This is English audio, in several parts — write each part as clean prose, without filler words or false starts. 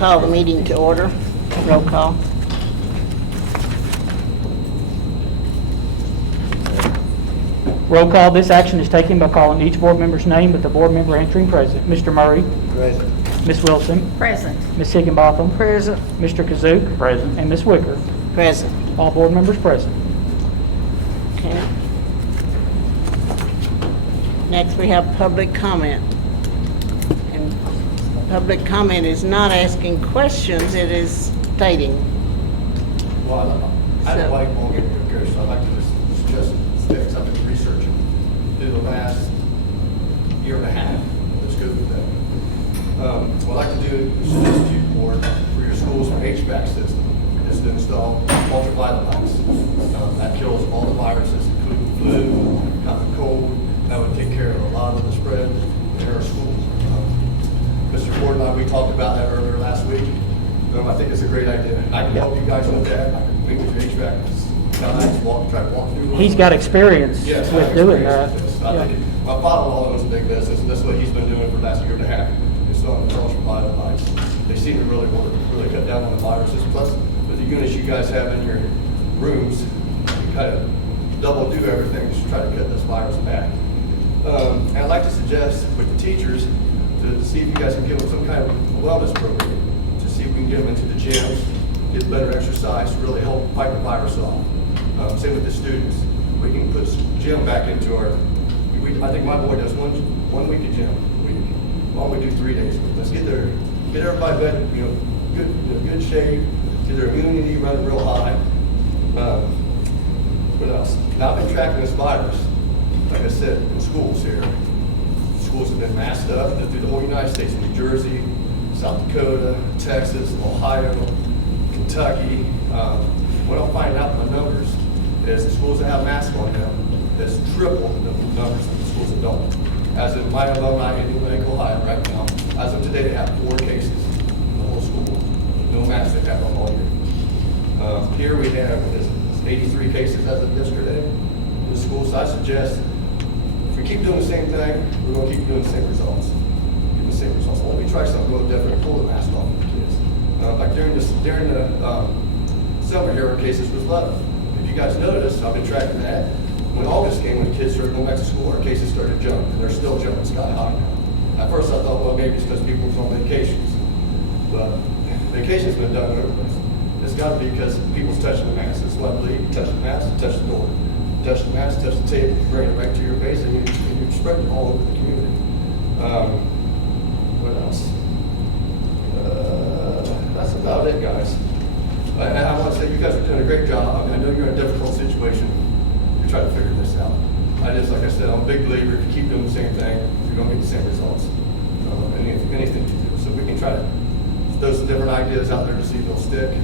call the meeting to order. Roll call. Roll call. This action is taken by calling each board member's name with the board member answering present. Mr. Murray. Present. Ms. Wilson. Present. Ms. Higginbotham. Present. Mr. Kazook. Present. And Ms. Wicker. Present. All board members present. Okay. Next, we have public comment. And public comment is not asking questions, it is stating. Well, I don't like won't get here, so I'd like to just suggest things I've been researching through the last year and a half. Let's go with that. What I'd like to do is suggest to you, board, for your school's HVAC system is to install ultraviolet lights. That kills all the viruses, including flu, common cold. That would take care of a lot of the spread in our schools. Mr. Ford and I, we talked about that earlier last week. I think it's a great idea. I can help you guys with that. I can meet with your HVAC guys, try to walk through. He's got experience Yes, with doing that. I think my father-in-law owns a big business, and that's what he's been doing for the last year and a half. Installing the ultraviolet lights. They seem to really work, really cut down on the viruses. Plus, with the units you guys have in your rooms, you kind of double do everything to try to cut this virus back. And I'd like to suggest with the teachers to see if you guys can give them some kind of wellness program to see if we can get them into the gyms, get better exercise to really help fight the virus off. Same with the students. We can put gym back into our, I think my boy does one week of gym. Why don't we do 3 days? Let's get everybody good, good shape, get their immunity running real high. What else? Now I've been tracking this virus, like I said, in schools here. Schools have been masked up through the whole United States, New Jersey, South Dakota, Texas, Ohio, Kentucky. What I'm finding out from the numbers is the schools that have masks on them, that's triple the numbers of the schools that don't. As in my alumni in New Lake, Ohio, right now, as of today, they have 4 cases in the whole school. No masks they have on all year. Here we have, 83 cases as of yesterday in the school. So I suggest, if we keep doing the same thing, we're going to keep doing the same results. Get the same results. Why don't we try something a little different, pull the mask off of the kids? Like during the summer here, our cases was low. If you guys noticed, I've been tracking that. When August came, when kids started going back to school, our cases started jumping, and they're still jumping sky high now. At first I thought, well, maybe it's because people was on vacations. But vacation's been done over with. It's got to be because people's touching the mask. That's why I believe you touch the mask, touch the door. Touch the mask, touch the table, bring it back to your face, and you spread it all over the community. What else? That's about it, guys. I want to say you guys are doing a great job. I know you're in a difficult situation. You're trying to figure this out. Like I said, I'm a big believer. If you keep doing the same thing, you're going to get the same results. Anything you do. So we can try to throw some different ideas out there to see if they'll stick.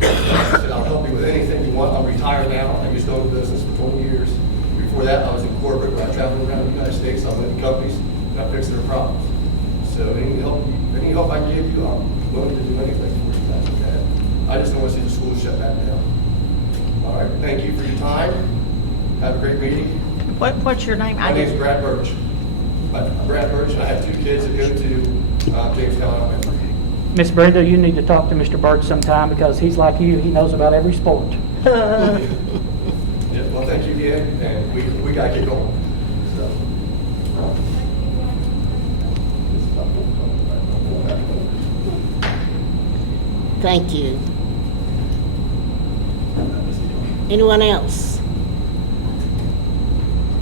Like I said, I'll help you with anything you want. I'm retired now. I used to own the business for 20 years. Before that, I was in corporate, where I traveled around the United States. I went to companies and I fixed their problems. So any help I can give you, I'm willing to do anything for you guys. Okay? I just don't want to see the school shut back down. All right. Thank you for your time. Have a great meeting. What's your name? My name's Brad Birch. I'm Brad Birch, and I have 2 kids that go to Jamestown Elementary. Miss Brenda, you need to talk to Mr. Birch sometime because he's like you. He knows about every sport. Yeah, well, thank you again, and we got to get going. So. Thank you. Anyone else?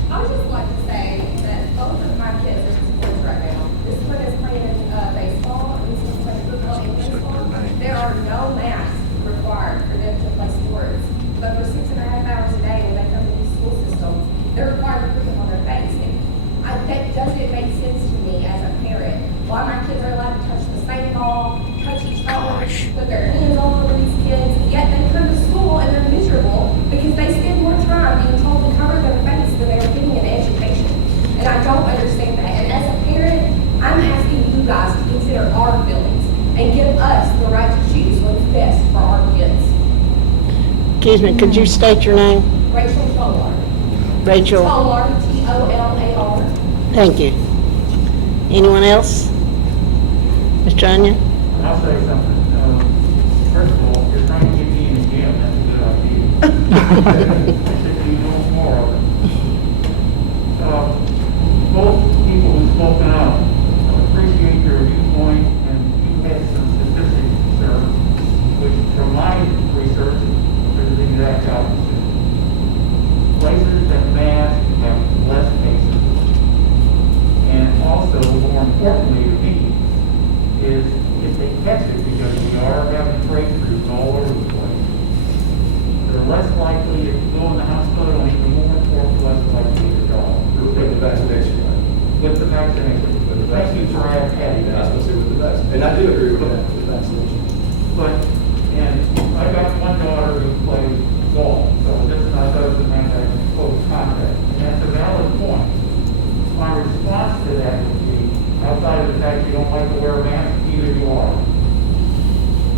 I would just like to say that both of my kids are in sports right now. This one is playing baseball, and this one's playing football and baseball. There are no masks required for them to play sports. But for 6.5 hours a day, when they come to these school systems, they're required to put them on their face. And that doesn't make sense to me as a parent. Why my kids are allowed to touch the same ball, touch each other, put their hands all over these kids, yet they come to school and they're miserable because they spend more time being told to cover their face than they are getting an education. And I don't understand that. And as a parent, I'm asking you guys to consider our feelings and give us the right to choose what's best for our kids. Excuse me, could you state your name? Rachel Tolar. Rachel. Tolar, T-O-L-A-R. Thank you. Anyone else? Ms. Tanya? I'll say something. First of all, you're trying to get me in the gym, that's a good idea. I should be doing more of it. Both people who've spoken up, I appreciate your viewpoint, and you had some statistics, sir, which from my research, is the exact opposite. Places that mask have less cases. And also, more importantly to me, is if they catch it, because we are having breakthroughs all over the place, they're less likely to go in the hospital, and even more important, less likely to die. With the vaccination, right? With the vaccination. Thank you for adding Yeah, I was that. gonna say with the vaccination. And I do agree with that, with the vaccination. But, and I got one daughter who plays golf, so this is not doesn't mean that it's close contact. And that's a valid point. My response to that would be, outside of the fact you don't like to wear a mask, either you are.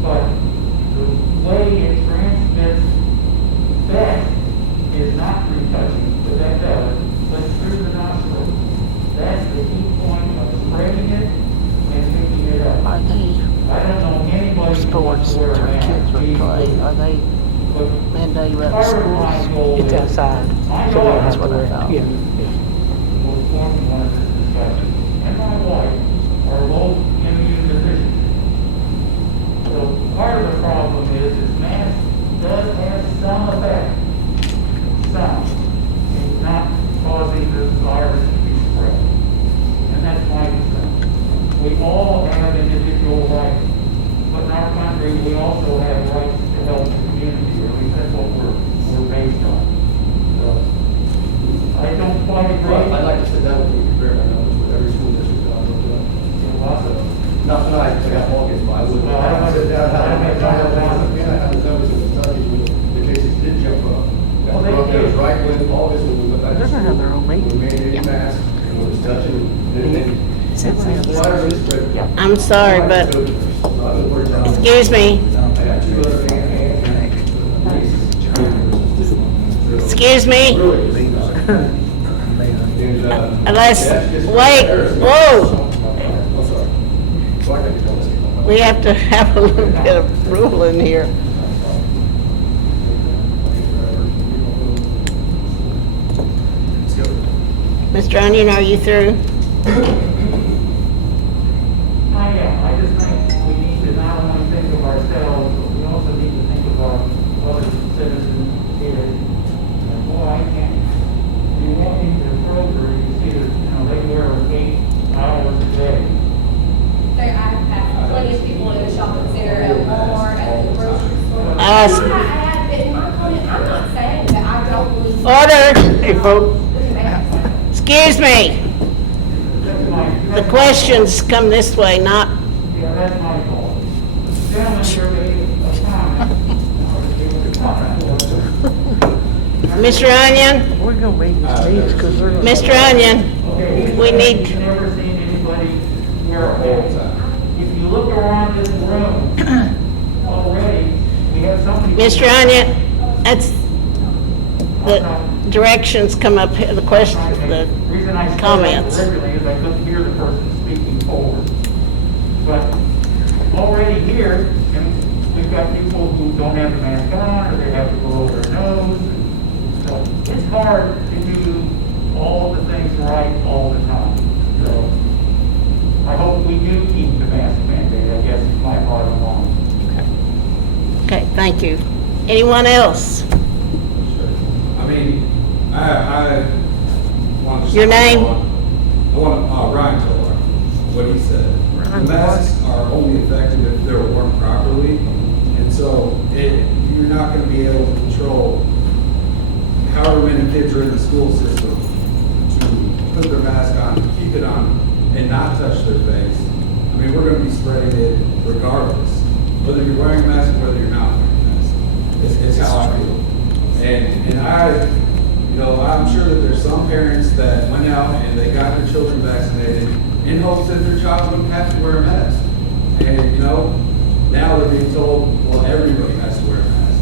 But the way it transmits best is not through touching, but that does, but through the nostrils. That's the key point of spreading it and picking it up. Are they I don't know anybody who wants sports to wear that a our mask. kids would play? Are they But mandated at part of my schools? goal It's is- outside. My So daughter that's what I Yeah. thought. Yeah. was forming one of this discussion, and my wife are both immune deficient. So part of the problem is mask does have some effect, some, in not causing the virus to be spread. And that's my concern. We all have individual rights, but in our country, we also have rights to help the community, or at least that's what we're based on. So, I don't quite agree. I'd like to sit down with you and compare my numbers with every school district that I've looked at. Not tonight, because I got ball games, but I would. Well, I don't- Sit down, I don't have time to I have the numbers in Kentucky when the cases did jump up. Well, they That was did. right when August, when we went back to They're school. gonna have their own When meeting. we mandated masks, and when it was touching, and then. Virus is spread. I'm sorry, but So I've been worried about- excuse me, I got two other things. excuse me. And, Unless, that's just- wait, whoa. I'm sorry. So I can tell this. We have to have a little bit of rule in here. Let's go. Mr. Onion, are you through? I am. I just think we need to not only think of ourselves, but we also need to think of our other citizens here. And boy, I can't, you walk into the Kroger, you see that, they wear 8 hours a day. There, I have plenty of people in the shopping center, at Walmart, at the grocery store. Us. I have, in my comment, I'm not saying that I don't believe. Order. Hey, folks. Excuse me. That's my. The questions come this way, not, Yeah, that's my fault. Gentlemen, you're making a comment. Mr. Onion, We're gonna read these deeds because we're. Mr. Onion, Okay, we need- I've never seen anybody wear a mask. If you look around this room, already, we have somebody. Mr. Onion, that's, the directions come up, here, the question, the reason I said comments. that deliberately is I couldn't hear the person speaking forward. But already here, and we've got people who don't have the mask on, or they have to go over their nose. So it's hard to do all the things right all the time. So I hope we do keep the mask mandate, I guess is my bottom line. Okay, thank you. Anyone else? I mean, I want to. Your name? I want, Ryan told what he said. The masks are only effective if they're worn properly, and so you're not gonna be able to control however many kids are in the school system to put their mask on, keep it on, and not touch their face. I mean, we're gonna be spreading it regardless, whether you're wearing a mask or whether you're not wearing a mask. It's how I feel. And I'm sure that there's some parents that went out and they got their children vaccinated in hopes that their child wouldn't have to wear a mask. And, now they're being told, well, everybody has to wear a mask.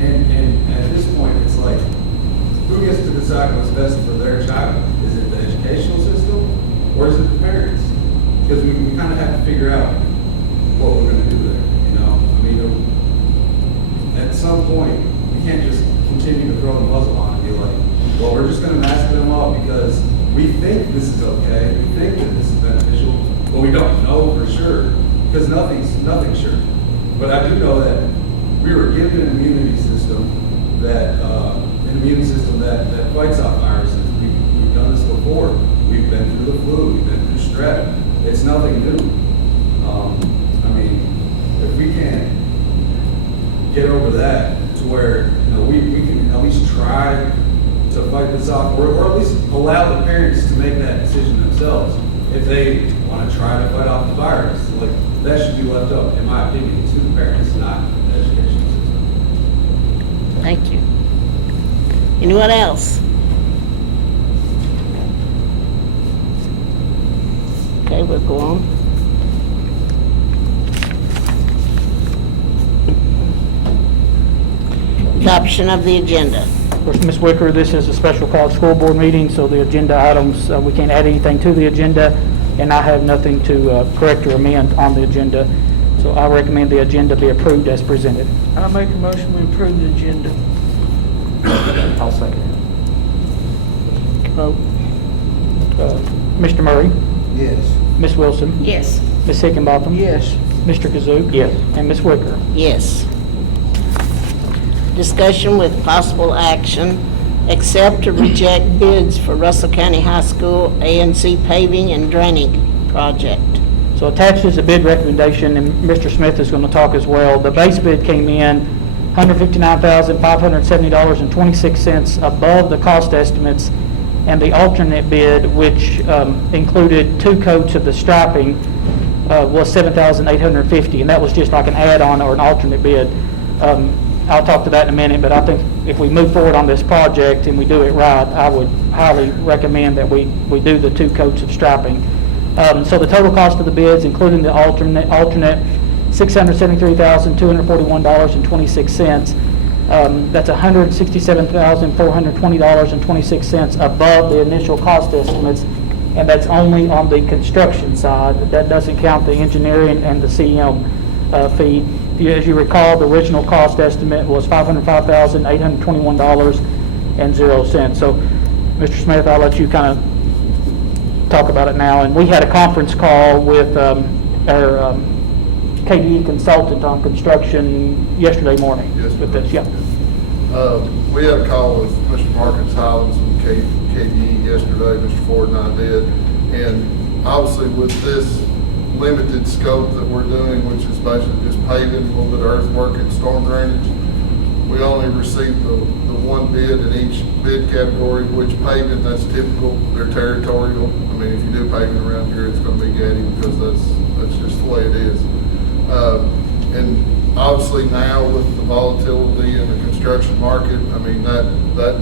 And at this point, it's like, who gets to decide what's best for their child? Is it the educational system or is it the parents? Because we kind of have to figure out what we're going But I do know that we were given an immunity system that, that fights off viruses. We've done this before. We've been through the flu, we've been through strep. It's nothing new. I mean, if we can't get over that to where, we can at least try to fight this off, or at least allow the parents to make that decision themselves. If they want to try to fight off the virus, like, that should be left up, in my opinion, to the parents, not the education system. Thank you. Anyone else? Okay, we'll go on. Adoption of the agenda. Of course, Ms. Wicker, this is a special called school board meeting, so the agenda items, we can't add anything to the agenda, and I have nothing to correct or amend on the agenda. So I recommend the agenda be approved as presented. I make a motion we approve the agenda. I'll second Vote. it. Mr. Murray, Yes. Ms. Wilson, Yes. Ms. Higginbotham. Yes. Mr. Kazook. Yes. And Ms. Wicker. Yes. Discussion with possible action, accept or reject bids for Russell County High School A&C paving and draining project. So attached is a bid recommendation, and Mr. Smith is going to talk as well. The base bid came in $159,570.26 above the cost estimates, and the alternate bid, which included 2 coats of the striping, was $7,850, and that was just like an add-on or an alternate bid. I'll talk to that in a minute, but I think if we move forward on this project and we do it right, I would highly recommend that we do the 2 coats of striping. So the total cost of the bids, including the alternate, $673,241.26. That's $167,420.26 above the initial cost estimates, and that's only on the construction side. That doesn't count the engineering and the CM fee. As you recall, the original cost estimate was $505,821.00. So, Mr. Smith, I'll let you kind of talk about it now. And we had a conference call with our KDE consultant on construction yesterday morning. Yes, With this, yeah. We had a call with Mr. Marcus Highlands and KDE yesterday, Mr. Ford and I did, and obviously with this limited scope that we're doing, which is basically just paving, a little bit of earthwork and storm drainage, we only received the 1 bid in each bid category, which paving, that's typical, they're territorial. I mean, if you do paving around here, it's going to be Getty because that's just the way it is. And obviously now with the volatility in the construction market, I mean, that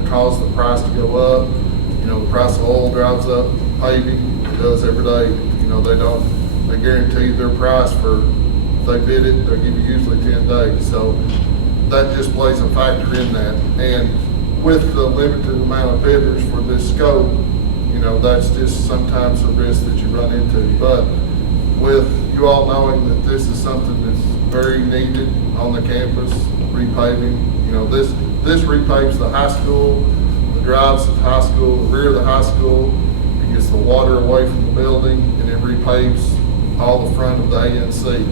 caused the price to go up. The price of oil drives up, paving, it does every day. They guarantee their price for, if they bid it, they'll give you usually 10 days. So that just plays a factor in that. And with the limited amount of bidders for this scope, that's just sometimes a risk that you run into. But with you all knowing that this is something that's very needed on the campus, repaving, this repaves the high school, the drives at the high school, the rear of the high school, it gets the water away from the building, and it repaves all the front of the ANC.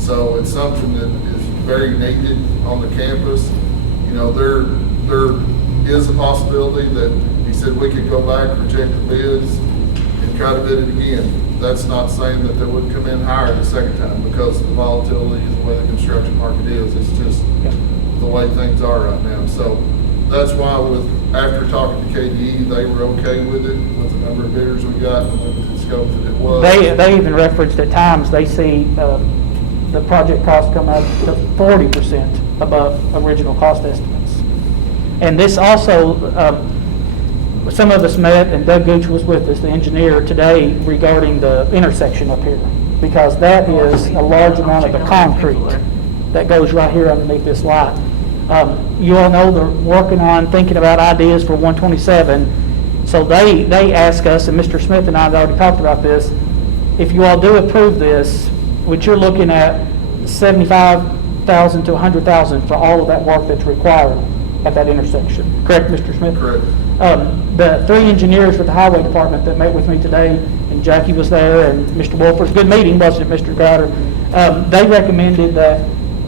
So it's something that is very needed on the campus. There is a possibility that he said we could go back, reject the bids, and try to bid it again. That's not saying that they would come in higher the second time because of the volatility and the way the construction market is. It's just the way things are right now. So that's why after talking to KDE, they were okay with it, with the number of bidders we got and the limited scope that it was. They even referenced at times they see the project cost come up to 40% above original cost estimates. And this also, some of us met, and Doug Gooch was with us, the engineer, today regarding the intersection up here, because that is a large amount of the concrete that goes right here underneath this lot. You all know they're working on thinking about ideas for 127. So they ask us, and Mr. Smith and I have already talked about this, if you all do approve this, which you're looking at $75,000 to $100,000 for all of that work that's required at that intersection. Correct, Mr. Smith? Correct. The 3 engineers with the highway department that met with me today, and Jackie was there, and Mr. Wolfers, good meeting, wasn't it, Mr. Crowder? They recommended that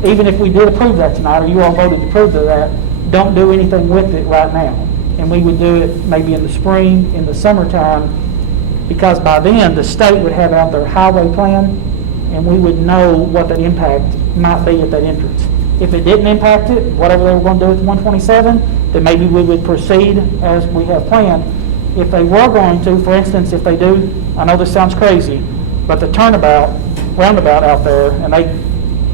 even if we did approve that tonight, or you all voted to approve of that, don't do anything with it right now. And we would do it maybe in the spring, in the summertime, because by then, the state would have out their highway plan, and we would know what that impact might be at that entrance. If it didn't impact it, whatever they were going to do with 127, then maybe we would proceed as we have planned. If they were going to, for instance, if they do, I know this sounds crazy, but the roundabout out there, and they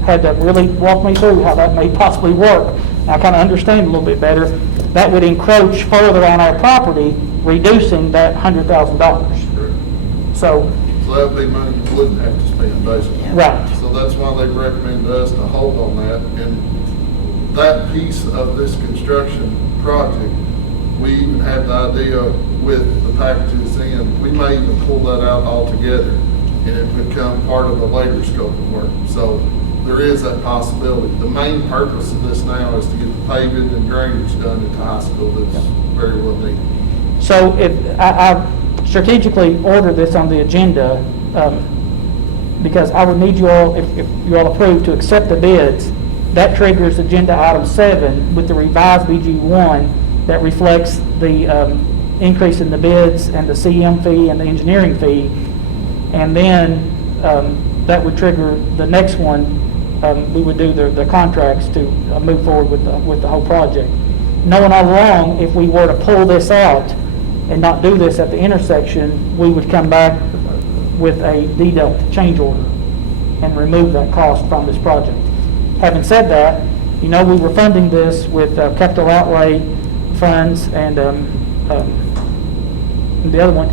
had to really walk me through how that may possibly work. And I kind of understand a little bit better. That would encroach further on our property, reducing that $100,000. So that would be money you wouldn't have to spend, basically. Right. So that's why they recommend us to hold on that. And that piece of this construction project, we even have the idea with the packages in, we may even pull that out altogether and it become part of a later scope of work. So there is that possibility. The main purpose of this now is to get the paving and drainage done at the high school that's very well needed. So if I strategically ordered this on the agenda, because I would need you all, if you all approve, to accept the bids. That triggers agenda item 7 with the revised BG1 that reflects the increase in the bids and the CM fee and the engineering fee. And then that would trigger the next one. We would do the contracts to move forward with the whole project. Knowing all along, if we were to pull this out and not do this at the intersection, we would come back with a deduct change order and remove that cost from this project. Having said that, we were funding this with capital outlay funds and the other one.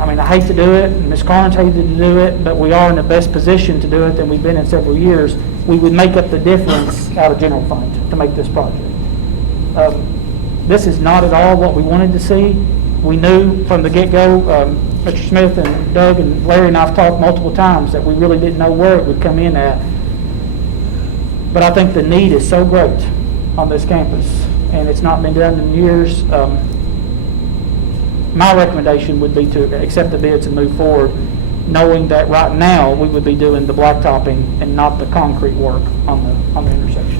I mean, I hate to do it, and Ms. Carnes hated to do it, but we are in the best position to do it than we've been in several years. We would make up the difference out of general fund to make this project. This is not at all what we wanted to see. We knew from the get-go, Mr. Smith and Doug and Larry and I have talked multiple times that we really didn't know where it would come in at. But I think the need is so great on this campus, and it's not been done in years. My recommendation would be to accept the bids and move forward, knowing that right now we would be doing the blacktopping and not the concrete work on the intersection.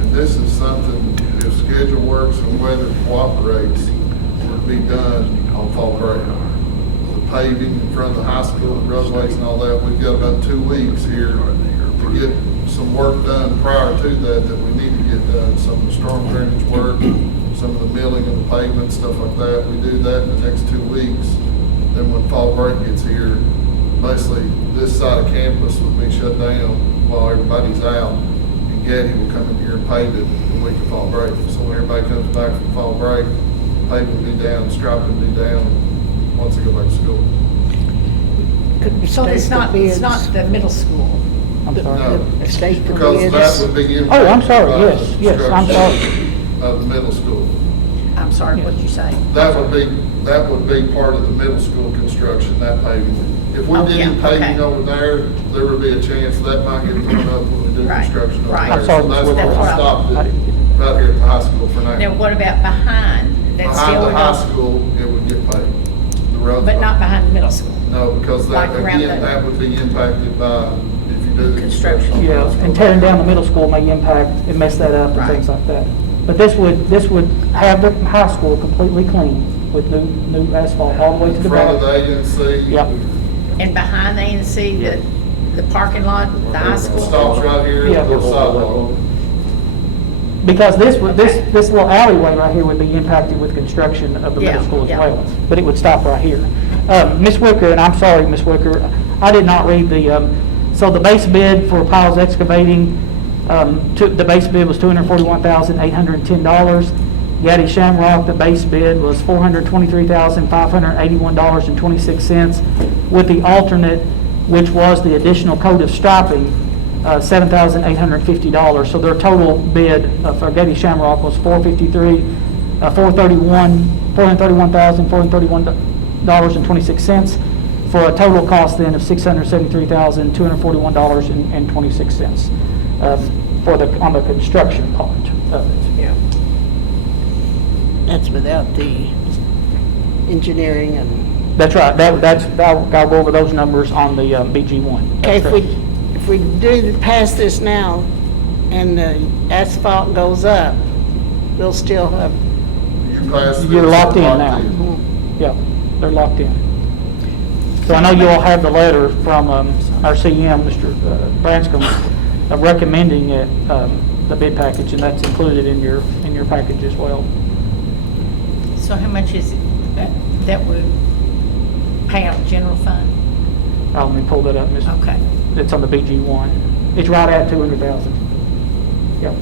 And this is something, if schedule works and weather cooperates, would be done on fall break. The paving in front of the high school, the roadways and all that, we've got about 2 weeks here to get some work done prior to that we need to get done. Some of the storm drainage work, some of the milling of the pavement, stuff like that. We do that in the next 2 weeks. Then when fall break gets here, basically this side of campus will be shut down while everybody's out. And Gaddy will come in here and pave it the week of fall break. So when everybody comes back from fall break, paving will be down, striping will be down once they go back to school. So it's not the middle school? I'm sorry. No, State because bids. that would be impacted Oh, I'm sorry. by Yes, the yes, I'm sorry. construction of the middle school. I'm sorry, what did you say? That would be part of the middle school construction, that paving. If we Oh, did yeah, any paving okay. over there would be a chance that might get thrown up when we do Right, construction over right. there. I'm sorry, So that's Mr. why That's we what I- stopped it I didn't get right here at the high school for now. Now, what about behind? That's Behind still the high enough, school, it would get paved. The road. but not behind the middle school? No, because that, Like around again, the- that would be impacted by, if you do the Construction. construction. on the Yeah, middle and school. tearing down the middle school may impact and mess that up and Right. things like that. But this would have the high school completely clean with new asphalt all the way to In the front of back. the A&C. Yep. And behind the ANC, the parking lot, the high school? Stops right here Yeah. at the sidewalk. Because this little alleyway right here would be impacted with construction of the middle Yeah, school as yeah. well. But it would stop right here. Ms. Wicker, and I'm sorry, Ms. Wicker, I did not read so the base bid for Piles Excavating, the base bid was $241,810. Gaddy Shamrock, the base bid was $423,581.26, with the alternate, which was the additional coat of striping, $7,850. So their total bid for Gaddy Shamrock was $431,431.26, for a total cost then of $673,241.26 on the construction part of it. Yeah. That's without the engineering and, That's right. I'll go over those numbers on the BG1. okay, if we do pass this now and the asphalt goes up, we'll still have, You pass this. You're locked in you're now. locked in. Yeah, they're locked in. So I know you all have the letter from our CM, Mr. Branscombe, recommending it, the bid package, and that's included in your package as well. So how much is it that would pay out general fund? Let me pull that up, Miss. Okay. It's on the BG1. It's right at 200,000. Yep.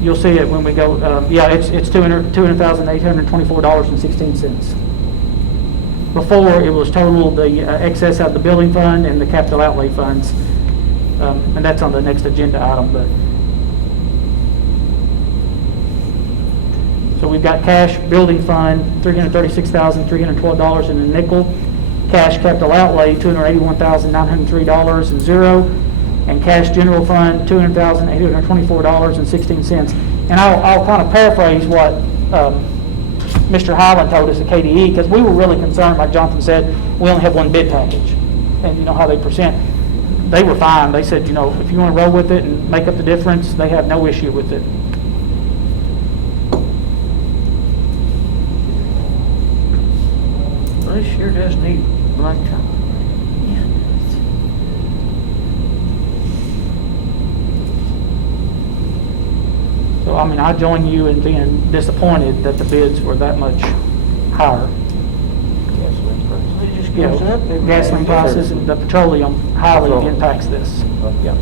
You'll see it when we go, yeah, it's $200,824.16. Before, it was total the excess out of the building fund and the capital outlay funds. And that's on the next agenda item, but. So we've got cash building fund, $336,312 and a nickel. Cash capital outlay, $281,903 and zero. And cash general fund, $200,824.16. And I'll kind of paraphrase what Mr. Highland told us at KDE, because we were really concerned, like Jonathan said, we only have one bid package. And you know how they present. They were fine. They said, you know, if you want to roll with it and make up the difference, they have no issue with it. Well, this sure does need blacktop. So, I mean, I join you in being disappointed that the bids were that much higher. It just You goes know, up every gasoline day. prices and the petroleum highly impacts this. Yeah.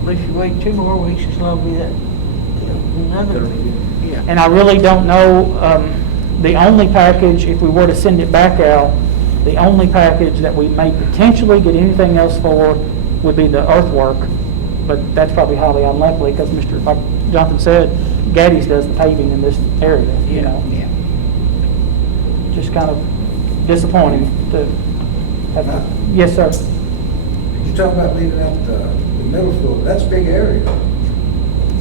At least you wait 2 more weeks, it's gonna be that, another, yeah. And I really don't know, the only package, if we were to send it back out, the only package that we may potentially get anything else for would be the earthwork. But that's probably highly unlikely because like Jonathan said, Gaddy's does the paving in this area, you know. Yeah. Just kind of disappointing to have to, yes, sir. You talk about leaving out the middle school, that's a big area.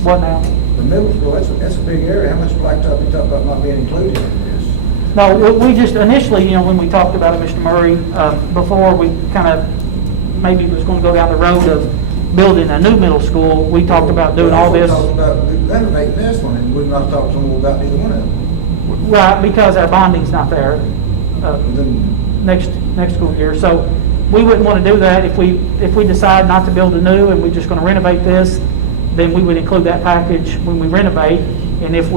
What now? The middle school, that's a big area. How much blacktop you talk about not being included in this? No, we just initially, you know, when we talked about it, Mr. Murray, before we kind of maybe was going to go down the road of building a new middle school, we talked about doing all this. We talked about renovating this one, and we're not talking to them about neither one of them. Right, because our bonding's not there Then next school year. So we wouldn't want to do that. If we decide not to build a new and we're just going to renovate this, then we would include that package when we renovate. And if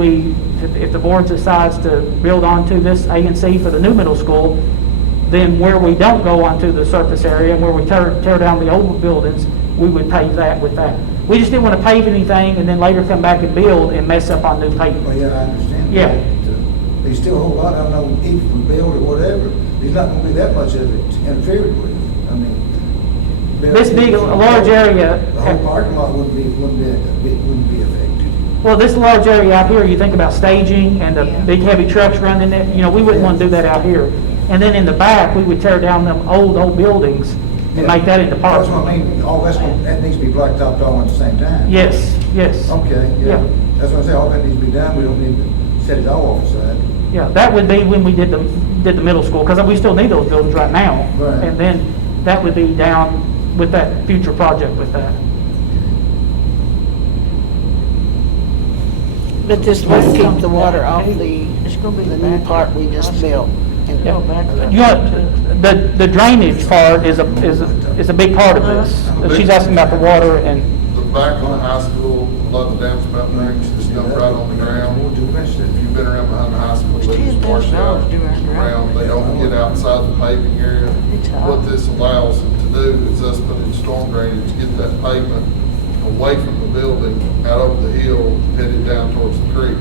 the board decides to build onto this A and C for the new middle school, then where we don't go onto the surface area and where we tear down the old buildings, we would pave that with that. We just didn't want to pave anything and then later come back and build and mess up on new pavement. well, yeah, I understand. Yeah. that. There's still a whole lot, I don't know, if we build or whatever, there's not gonna be that much of it interfered with. I mean. This big, a large area. The whole parking lot wouldn't be affected. Well, this large area out here, you think about staging and the big heavy trucks running there, you know, we wouldn't want to do that out here. And then in the back, we would tear down them old buildings and make that into That's what parking. I mean, all that needs to be blacktopped all at the same time. Yes. Okay, Yeah. yeah. That's what I say, all that needs to be done, we don't need to set it all off aside. Yeah, that would be when we did the middle school, because we still need those buildings right now. Right. And then that would be down with that future project with that. but this will keep the water off the It's gonna be new back. part we just built. And Go back to You know, the drainage part is a big part of this. She's asking about the water and, The back of the high school, a lot of the downspout rings is dumped right on the ground. If you've been around behind the high school, they just wash it out around, they don't get outside the paving area. What this allows them to do is us put in storm drainage, get that pavement away from the building, out over the hill, headed down towards the creek.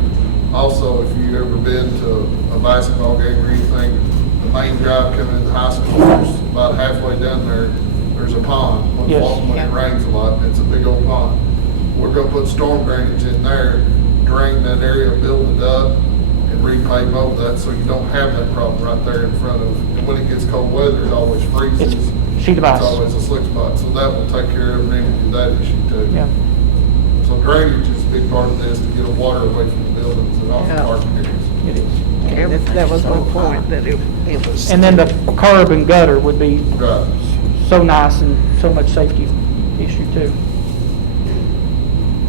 Also, if you've ever been to a basketball game or anything, the main drive coming into the high school, there's about halfway down there, there's a pond. When Yes. it rains a lot, and it's a big old pond. We're gonna put storm drainage in there, drain that area, build it up, and repave over that, so you don't have that problem right there in front of, and when it gets cold weather, it always freezes. It's sheet of It's ice. always a slick spot, so that will take care of any of that issue too. Yeah. So drainage is big part of this, to get a water away from the buildings and off the Yeah. parking areas. It is. Yeah, that was my point, that it was. And then the curb and gutter would be Right. so nice and so much safety issue too.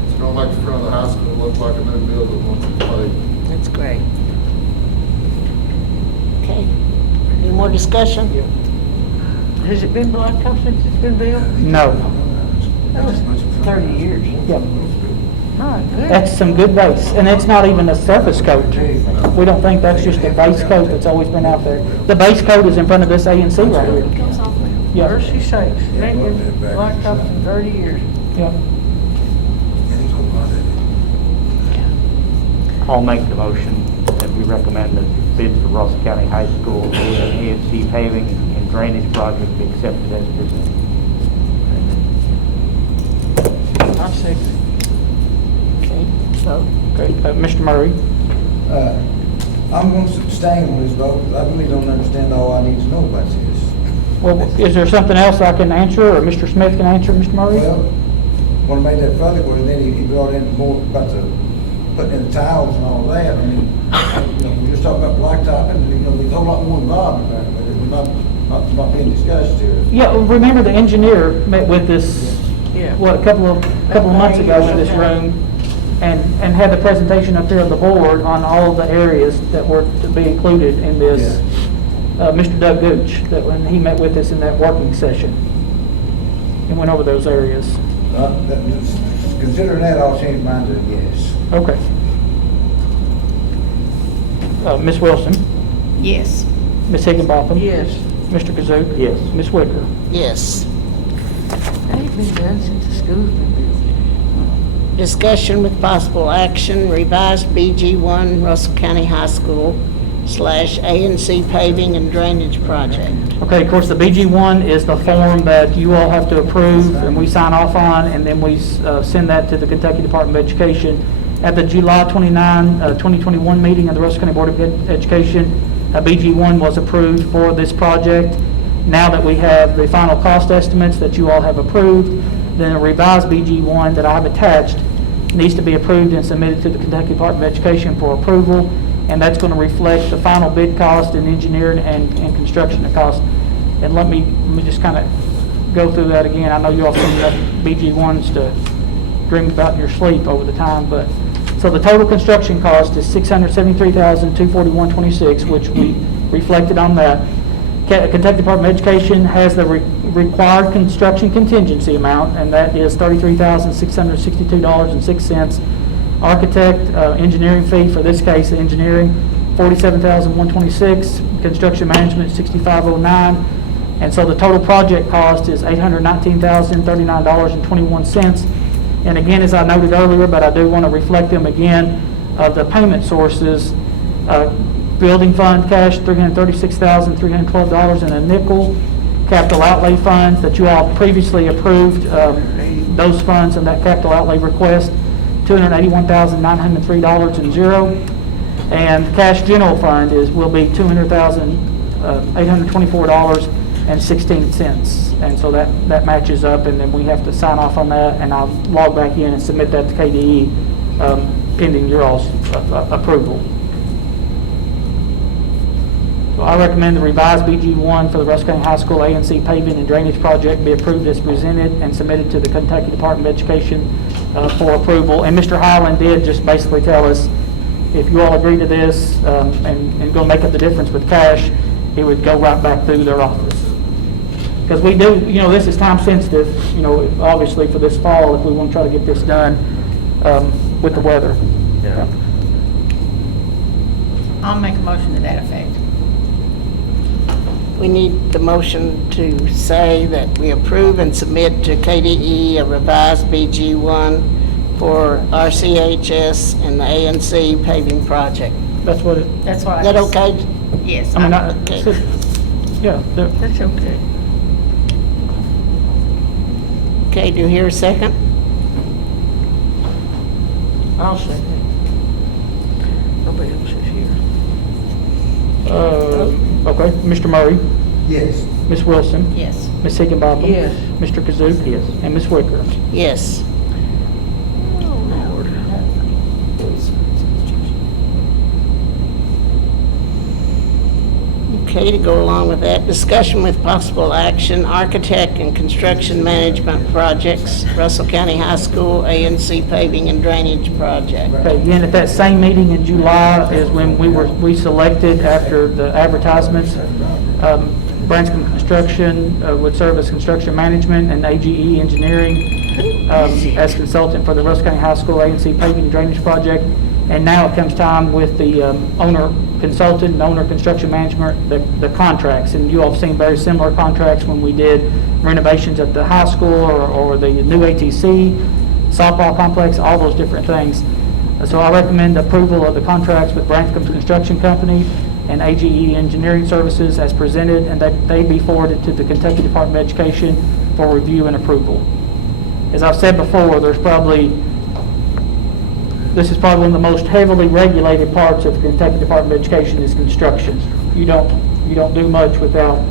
It's gonna make the front of the high school look like a new building once it's paved. That's great. Okay. Any more discussion? Has it been blacktop since it's been built? No. That was 30 years. Yep. My goodness. That's some good base, and it's not even a surface coat. We don't think that's just a base coat that's always been out there. The base coat is in front of this A and C right here. Yeah, Mercy sakes, it ain't been blacktop in 30 years. yeah. I'll make the motion that we recommend the bid for Russell County High School A&C paving and drainage project be accepted as presented. I second. Okay, vote. Okay, Mr. Murray? I'm going to abstain on this vote, because I really don't understand all I need to know about this. Well, is there something else I can answer, or Mr. Smith can answer, Mr. Murray? Well, when I made that further, well, then he brought in more about the, putting in the tiles and all that. I mean, we just talked about blacktop, and, there's a whole lot more involved in that, but it was not being discussed here. Yeah, well, remember the engineer met with us, Yeah. what, a couple of months ago in this room, and had the presentation up there of the board on all of the areas that were to be included in this. Mr. Doug Gooch, that when he met with us in that working session, and went over those areas. Considering that, I'll change mine to a yes. Okay. Ms. Wilson, Yes. Ms. Higginbotham. Yes. Mr. Kazook. Yes. Ms. Wicker. Yes. That ain't been done since the school's been built. Discussion with possible action, revised BG1 Russell County High School / A&C paving and drainage project. Okay, of course, the BG1 is the form that you all have to approve and we sign off on, and then we send that to the Kentucky Department of Education. At the July 29, 2021 meeting of the Russell County Board of Education, BG1 was approved for this project. Now that we have the final cost estimates that you all have approved, then a revised BG1 that I've attached needs to be approved and submitted to the Kentucky Department of Education for approval. And that's going to reflect the final bid cost and engineering and construction cost. And let me just kind of go through that again. I know you all seen enough BG1s to dream about in your sleep over the time, but so the total construction cost is $673,241.26, which we reflected on that. Kentucky Department of Education has the required construction contingency amount, and that is $33,662.06. Architect, engineering fee, for this case, engineering, $47,126, construction management, $65,009, and so the total project cost is $819,039.21. And again, as I noted earlier, but I do want to reflect them again, of the payment sources, building fund cash, $336,312 and a nickel, capital outlay funds that you all previously approved, those funds and that capital outlay request, $281,903.00, and cash general fund will be $200,824.16, and so that matches up, and then we have to sign off on that, and I'll log back in and submit that to KDE pending your all's approval. So I recommend the revised BG1 for the Russell County High School A&C paving and drainage project be approved as presented and submitted to the Kentucky Department of Education for approval. And Mr. Highland did just basically tell us, if you all agree to this and go make up the difference with cash, it would go right back through their office. Because we do, this is time sensitive, obviously for this fall, if we want to try to get this done with the weather. Yeah. I'll make a motion to that effect. We need the motion to say that we approve and submit to KDE a revised BG1 for RCHS and the A&C paving project. That's what That's what Is that okay? Yes. I mean, Okay. yeah. That's okay. Okay, do you hear a second? I'll second. Nobody else is here. Okay, Mr. Murray, Yes. Ms. Wilson, Yes. Ms. Higginbotham. Yes. Mr. Kazook. Yes. And Ms. Wicker. Yes. Oh, Lord. Okay, to go along with that, discussion with possible action, architect and construction management projects, Russell County High School, ANC paving and drainage project. Okay, again, at that same meeting in July is when we selected after the advertisements, Branscombe Construction would serve as construction management and AGE Engineering as consultant for the Russell County High School ANC paving and drainage project. And now it comes time with the owner consultant and owner construction management, the contracts. And you all have seen very similar contracts when we did renovations at the high school or the new ATC, softball complex, all those different things. So I recommend approval of the contracts with Branscombe Construction Company and AGE Engineering Services as presented, and that they be forwarded to the Kentucky Department of Education for review and approval. As I've said before, this is probably one of the most heavily regulated parts of the Kentucky Department of Education is construction. You don't do much without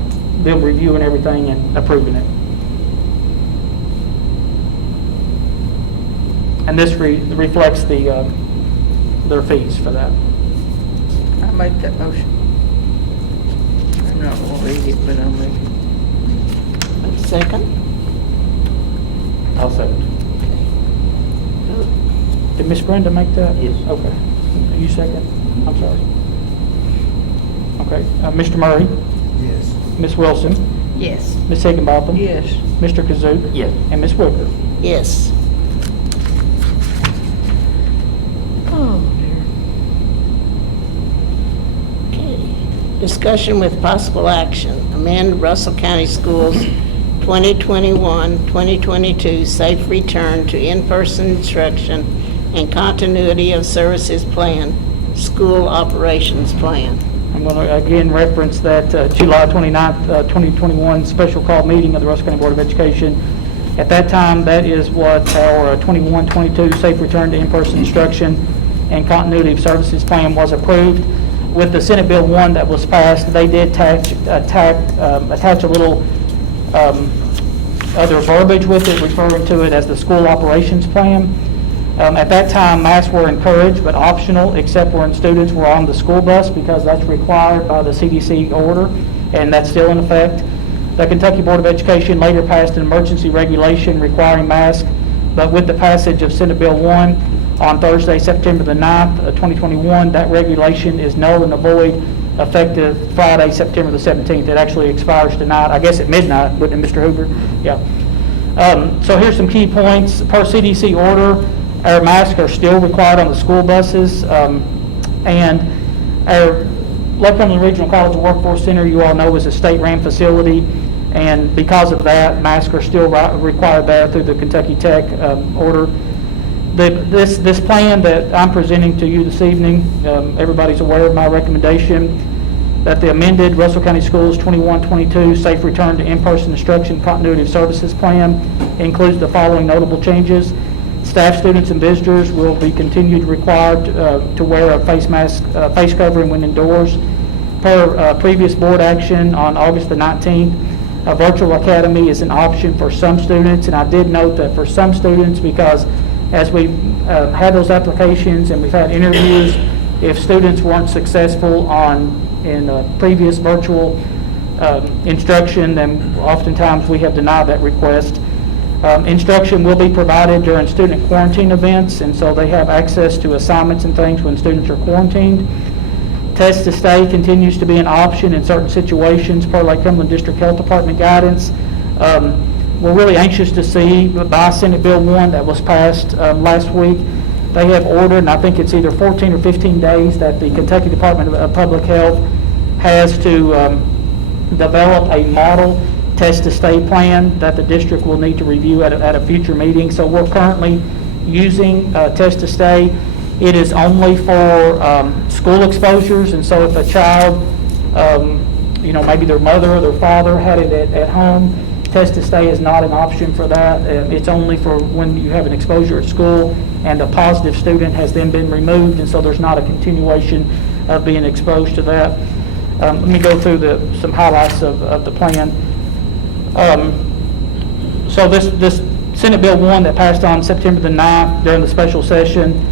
them reviewing everything and approving it. And this reflects their fees for that. I make that motion. I'm not gonna read it, but I'll make it. Second? I'll second. Did Miss Brenda make that? Yes. Okay. You second? I'm sorry. Okay. Mr. Murray? Yes. Miss Wilson? Yes. Miss Higginbotham? Yes. Mr. Kazook? Yes. And Miss Wilker? Yes. Oh, dear. Okay. Discussion with possible action, amend Russell County Schools 2021-2022 safe return to in-person instruction and continuity of services plan, school operations plan. I'm going to again reference that July 29th, 2021 special call meeting of the Russell County Board of Education. At that time, that is what our 21-22 safe return to in-person instruction and continuity of services plan was approved. With the Senate Bill 1 that was passed, they did attach a little other verbiage with it, referring to it as the school operations plan. At that time, masks were encouraged but optional, except when students were on the school bus, because that's required by the CDC order, and that's still in effect. The Kentucky Board of Education later passed an emergency regulation requiring masks, but with the passage of Senate Bill 1 on Thursday, September the 9th, 2021, that regulation is null and void, effective Friday, September the 17th. It actually expires tonight, I guess at midnight, wouldn't it, Mr. Hoover? Yeah. So here's some key points. Per CDC order, our masks are still required on the school buses, and our Lake Cumberland Regional College Workforce Center, you all know, is a state-run facility, and because of that, masks are still required there through the Kentucky Tech order. This plan that I'm presenting to you this evening, everybody's aware of my recommendation that the amended Russell County Schools 21-22 Safe Return to In-Person Instruction Continuity of Services Plan includes the following notable changes. Staff, students, and visitors will be continued required to wear a face mask, face covering when indoors. Per previous board action on August the 19th, a virtual academy is an option for some students, and I did note that for some students, because as we had those applications and we've had interviews, if students weren't successful in previous virtual instruction, then oftentimes we have denied that request. Instruction will be provided during student quarantine events, and so they have access to assignments and things when students are quarantined. Test to stay continues to be an option in certain situations per Lake Cumberland District Health Department guidance. We're really anxious to see by Senate Bill 1 that was passed last week, they have ordered, and I think it's either 14 or 15 days, that the Kentucky Department of Public Health has to develop a model test to stay plan that the district will need to review at a future meeting. So we're currently using test to stay. It is only for school exposures, and so if a child, maybe their mother or their father had it at home, test to stay is not an option for that. It's only for when you have an exposure at school and a positive student has then been removed, and so there's not a continuation of being exposed to that. Let me go through some highlights of the plan. So this Senate Bill 1 that passed on September the 9th during the special session,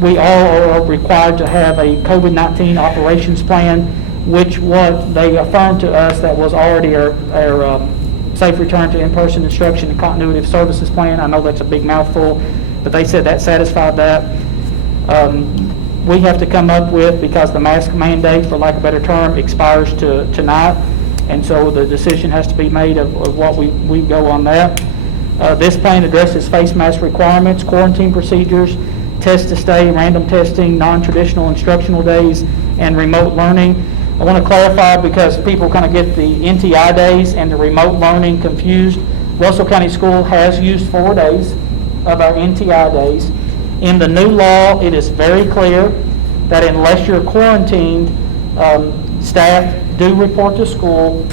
we all are required to have a COVID-19 operations plan which what they affirmed to us that was already our safe return to in-person instruction and continuity of services plan. I know that's a big mouthful, but they said that satisfied that. We have to come up with, because the mask mandate, for lack of a better term, expires tonight, and so the decision has to be made of what we go on that. This plan addresses face mask requirements, quarantine procedures, test to stay, random testing, non-traditional instructional days, and remote learning. I want to clarify, because people kind of get the NTI days and the remote learning confused. Russell County School has used 4 days of our NTI days. In the new law, it is very clear that unless you're quarantined, staff do report to school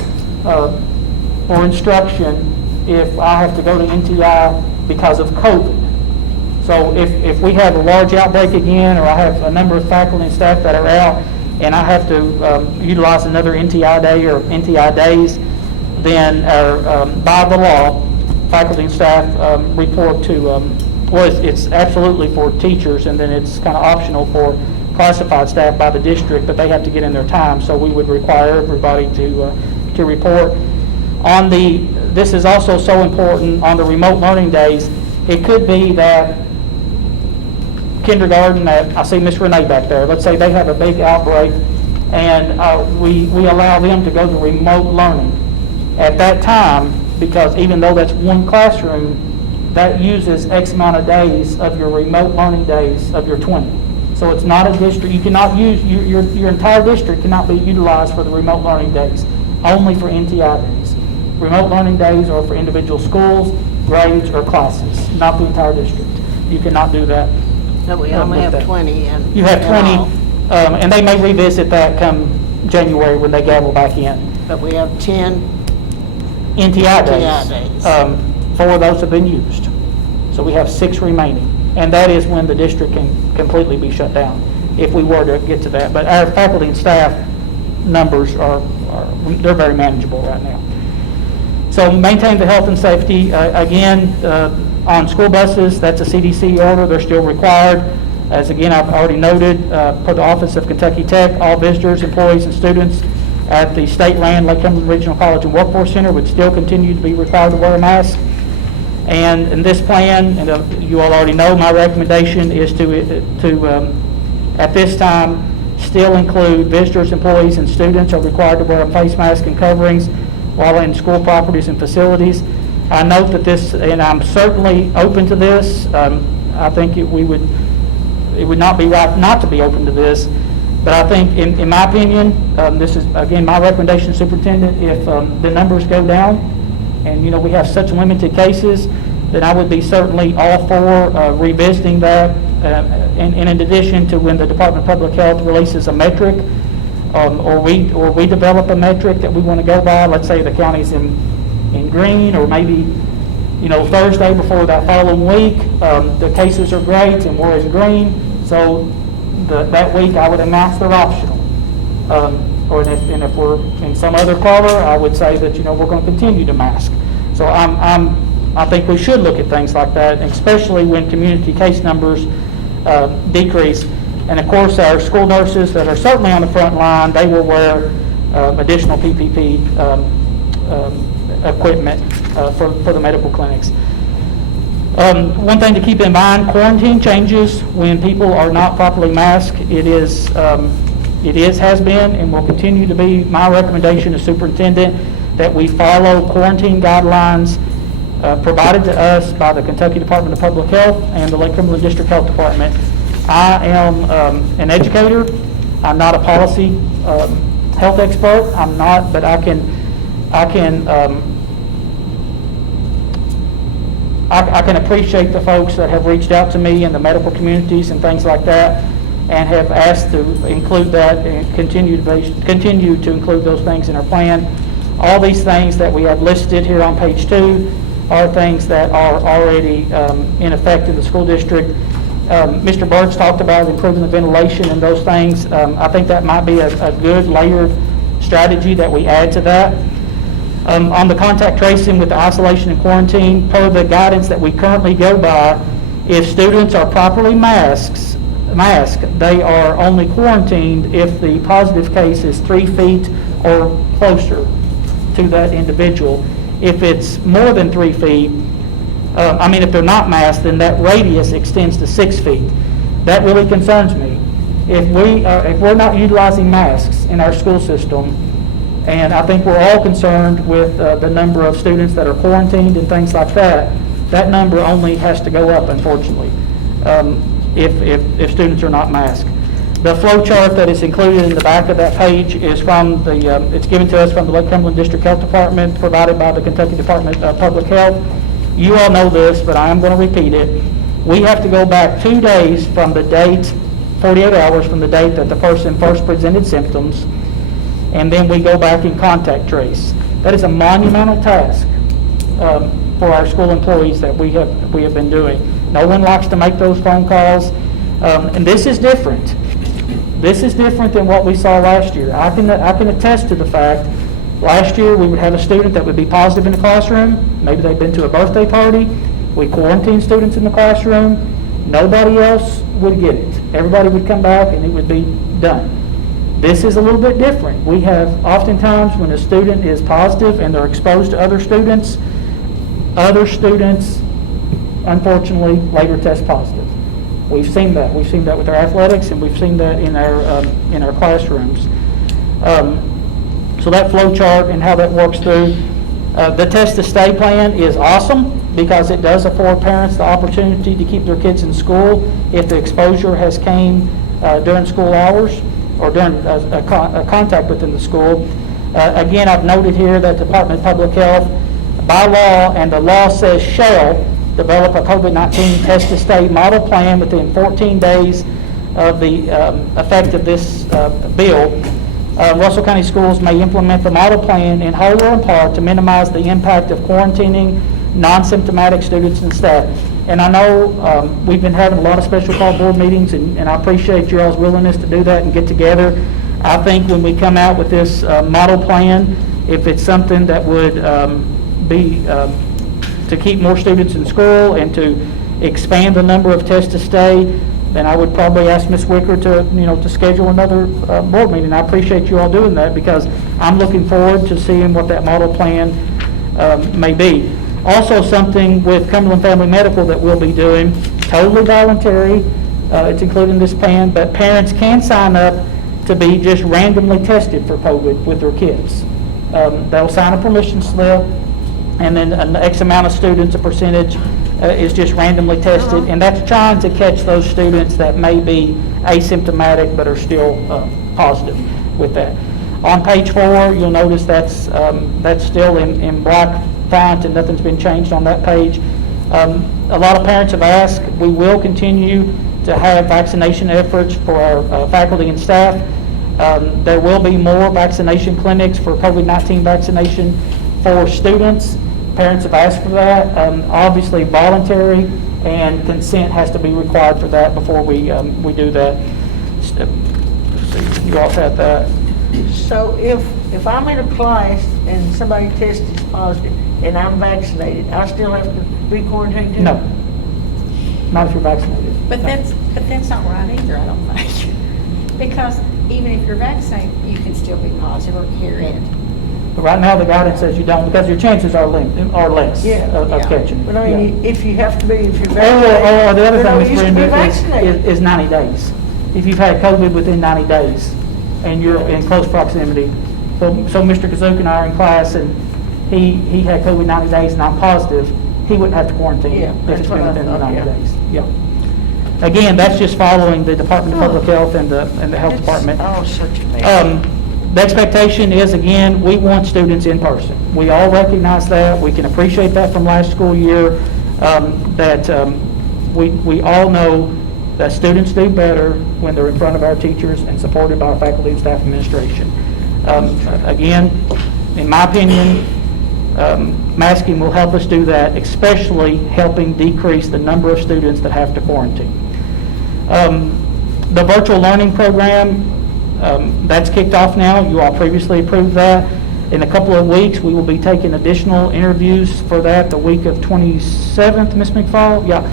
for instruction if I have to go to NTI because of COVID. So if we have a large outbreak again, or I have a number of faculty and staff that are out, and I have to utilize another NTI day or NTI days, then by the law, faculty and staff report to, well, it's absolutely for teachers, and then it's kind of optional for classified staff by the district, but they have to get in their time, so we would require everybody to report. On this is also so important, on the remote learning days, it could be that kindergarten, that I see Miss Renee back there, let's say they have a big outbreak, and we allow them to go to remote learning at that time, because even though that's one classroom, that uses X amount of days of your remote learning days of your 20. So it's not a district, you cannot use, your entire district cannot be utilized for the remote learning days, only for NTI days. Remote learning days are for individual schools, grades, or classes, not the entire district. You cannot do that. So we only have 20 and. You have 20, and they may revisit that come January when they gavel back in. But we have 10 NTI NTI days. days. 4 of those have been used. So we have 6 remaining. And that is when the district can completely be shut down, if we were to get to that. But our faculty and staff numbers they're very manageable right now. So maintain the health and safety. Again, on school buses, that's a CDC order. They're still required. As again, I've already noted, per the Office of Kentucky Tech, all visitors, employees, and students at the state-run Lake Cumberland Regional College and Workforce Center would still continue to be required to wear a mask. And in this plan, and you all already know, my recommendation is to at this time, still include visitors, employees, and students are required to wear a face mask and coverings while in school properties and facilities. I note that this, and I'm certainly open to this. I think it would not be right not to be open to this. But I think, in my opinion, this is, again, my recommendation, Superintendent, if the numbers go down, and, we have such limited cases, then I would be certainly all for revisiting that, and in addition to when the Department of Public Health releases a metric, or we develop a metric that we want to go by. Let's say the county's in green, or maybe, Thursday before that following week, the cases are great and we're in green, so that week I would announce they're optional. And if we're in some other color, I would say that, we're going to continue to mask. So I think we should look at things like that, especially when community case numbers decrease. And of course, our school nurses that are certainly on the front line, they will wear additional PPP equipment for the medical clinics. One thing to keep in mind, quarantine changes when people are not properly masked. It has been, and will continue to be my recommendation as superintendent that we follow quarantine guidelines provided to us by the Kentucky Department of Public Health and the Lake Cumberland District Health Department. I am an educator. I'm not a policy health expert. I'm not, but I can appreciate the folks that have reached out to me in the medical communities and things like that, and have asked to include that and continue to include those things in our plan. All these things that we have listed here on page 2 are things that are already in effect in the school district. Mr. Birch talked about improving the ventilation and those things. I think that might be a good layered strategy that we add to that. On the contact tracing with the isolation and quarantine, per the guidance that we currently go by, if students are properly masked, mask, they are only quarantined if the positive case is 3 feet or closer to that individual. If it's more than 3 feet, if they're not masked, then that radius extends to 6 feet. That really concerns me. If we're not utilizing masks in our school system, and I think we're all concerned with the number of students that are quarantined and things like that, that number only has to go up, unfortunately, if students are not masked. The flow chart that is included in the back of that page is from it's given to us from the Lake Cumberland District Health Department, provided by the Kentucky Department of Public Health. You all know this, but I am going to repeat it. We have to go back 2 days from the date, 48 hours from the date that the person first presented symptoms, and then we go back and contact trace. That is a monumental task for our school employees that we have been doing. No one likes to make those phone calls, and this is different. This is different than what we saw last year. I can attest to the fact, last year we would have a student that would be positive in the classroom. Maybe they'd been to a birthday party. We quarantined students in the classroom. Nobody else would get it. Everybody would come back and it would be done. This is a little bit different. We have oftentimes when a student is positive and they're exposed to other students unfortunately later test positive. We've seen that. We've seen that with our athletics, and we've seen that in our classrooms. So that flow chart and how that works through. The test to stay plan is awesome because it does afford parents the opportunity to keep their kids in school if the exposure has came during school hours or during a contact within the school. Again, I've noted here that the Department of Public Health, by law, and the law says shall develop a COVID-19 test to stay model plan within 14 days of the effect of this bill. Russell County Schools may implement the model plan in whole or in part to minimize the impact of quarantining non-symptomatic students and staff. And I know we've been having a lot of special call board meetings, and I appreciate your all's willingness to do that and get together. I think when we come out with this model plan, if it's something that would be to keep more students in school and to expand the number of tests to stay, then I would probably ask Ms. Wicker to schedule another board meeting. I appreciate you all doing that because I'm looking forward to seeing what that model plan may be. Also, something with Cumberland Family Medical that we'll be doing, totally voluntary. It's included in this plan, but parents can sign up to be just randomly tested for COVID with their kids. They'll sign a permission slip, and then an X amount of students, a percentage, is just randomly tested, and that's trying to catch those students that may be asymptomatic but are still positive with that. On page 4, you'll notice that's still in black font and nothing's been changed on that page. A lot of parents have asked, we will continue to have vaccination efforts for our faculty and staff. There will be more vaccination clinics for COVID-19 vaccination for students. Parents have asked for that. Obviously voluntary and consent has to be required for that before we do that. Let's see, you all have that. So if I'm in a class and somebody tests is positive and I'm vaccinated, I still have to be quarantined too? No, not if you're vaccinated. But that's not right either, I don't think. Because even if you're vaccinated, you can still be positive or carry it. But right now, the guidance says you don't, because your chances are less of catching it. But I mean, if you have to be, if you're Or vaccinated. the other then thing, you Ms. used to be Brenda, vaccinated. is 90 days. If you've had COVID within 90 days and you're in close proximity. So Mr. Kazook and I are in class, and he had COVID 90 days and I'm positive, he wouldn't have to quarantine Yeah, if that's it's what been I within the thought, 90 yeah. days. Yeah. Again, that's just following the Department of Public Health and the Health Department. Oh, such a mess. The expectation is, again, we want students in person. We all recognize that. We can appreciate that from last school year, we all know that students do better when they're in front of our teachers and supported by our faculty and staff administration. Again, in my opinion, masking will help us do that, especially helping decrease the number of students that have to quarantine. The virtual learning program, that's kicked off now. You all previously approved that. In a couple of weeks, we will be taking additional interviews for that the week of 27th, Ms. McFall. Yeah.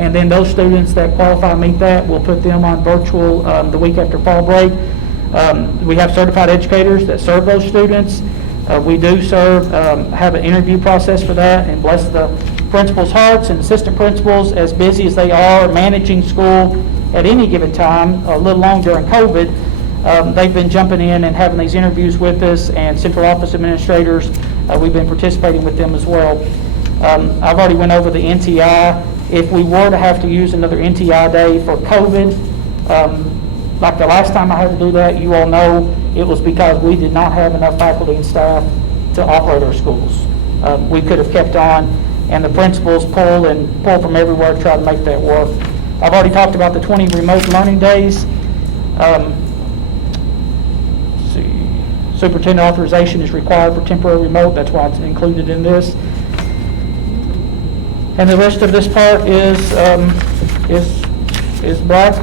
And then those students that qualify and meet that, we'll put them on virtual the week after fall break. We have certified educators that serve those students. We do have an interview process for that, and bless the principals' hearts and assistant principals, as busy as they are managing school at any given time, a little long during COVID, they've been jumping in and having these interviews with us, and central office administrators, we've been participating with them as well. I've already went over the NTI. If we were to have to use another NTI day for COVID, like the last time I had to do that, you all know it was because we did not have enough faculty and staff to operate our schools. We could have kept on, and the principals pull from everywhere to try to make that work. I've already talked about the 20 remote learning days. Let's see. Superintendent authorization is required for temporary remote. That's why it's included in this. And the rest of this part is black.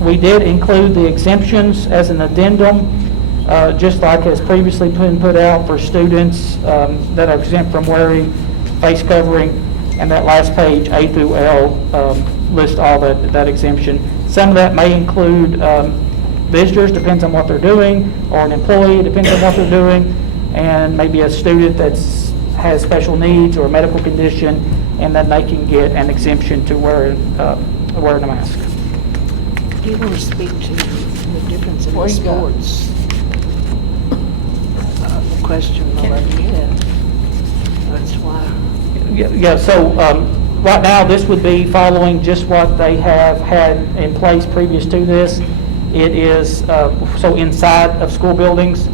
We did include the exemptions as an addendum, just like has previously been put out for students that are exempt from wearing face covering. And that last page, A through L, list all that exemption. Some of that may include visitors, depends on what they're doing, or an employee, depends on what they're doing, and maybe a student that has special needs or a medical condition, and then they can get an exemption to wearing a mask. Do you want to speak to the difference in Where the you go? sports? The question already had. That's why. Yeah, so right now, this would be following just what they have had in place previous to this. It is, so inside of school buildings,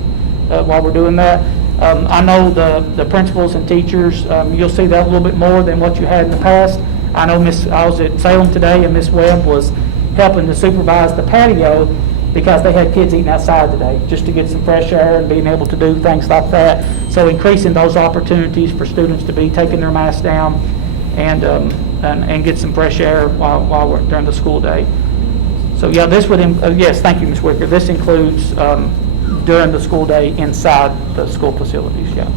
while we're doing that. I know the principals and teachers, you'll see that a little bit more than what you had in the past. I know I was at Salem today, and Miss Webb was helping to supervise the patio because they had kids eating outside today, just to get some fresh air and being able to do things like that. So increasing those opportunities for students to be taking their masks down and get some fresh air while we're during the school day. So yeah, this would, yes, thank you, Ms. Wicker. This includes during the school day inside the school facilities, yeah.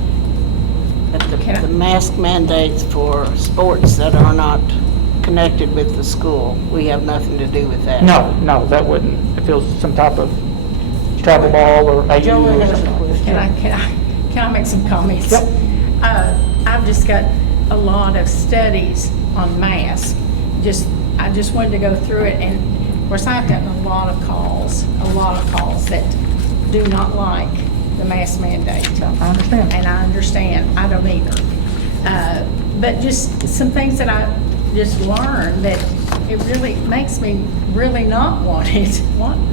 But the mask mandates for sports that are not connected with the school, we have nothing to do with that. No, that wouldn't. If it was some type of travel ball or AU or something. Can I make some comments? Yep. I've just got a lot of studies on masks. I just wanted to go through it, and of course I've gotten a lot of calls that do not like the mask mandate. I understand. And I understand, I don't either. But just some things that I just learned that it really makes me really not want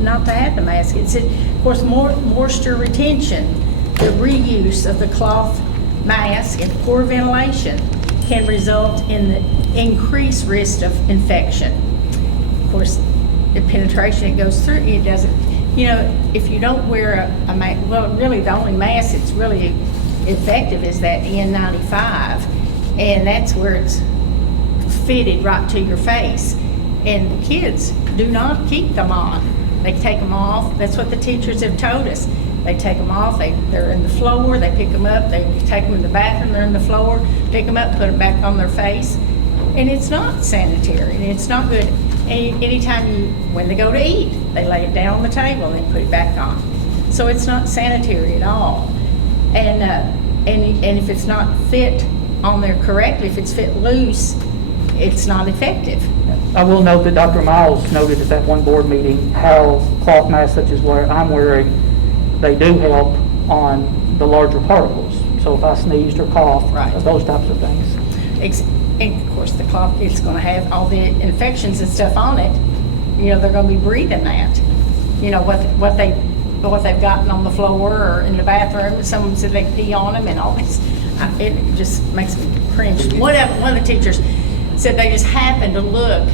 not to have the mask. It's, of course, more moisture retention, the reuse of the cloth mask and poor ventilation can result in the increased risk of infection. Of course, the penetration it goes through, it doesn't, if you don't wear a mask, well, really the only mask that's really effective is that N95, and that's where it's fitted right to your face. And kids do not keep them on. They take them off. That's what the teachers have told us. They take them off, they're in the floor, they pick them up, they take them in the bathroom, they're in the floor, pick them up, put them back on their face. And it's not sanitary, and it's not good. Anytime when they go to eat, they lay it down on the table and they put it back on. So it's not sanitary at all. And if it's not fit on there correctly, if it's fit loose, it's not effective. I will note that Dr. Miles noted at that one board meeting how cloth masks such as what I'm wearing, they do help on the larger particles. So if I sneezed or coughed, Right. those types of things. And of course, the cloth, it's going to have all the infections and stuff on it. They're going to be breathing that. What they've gotten on the floor or in the bathroom. Someone said they pee on them and all this. It just makes me cringe. One of the teachers said they just happened to look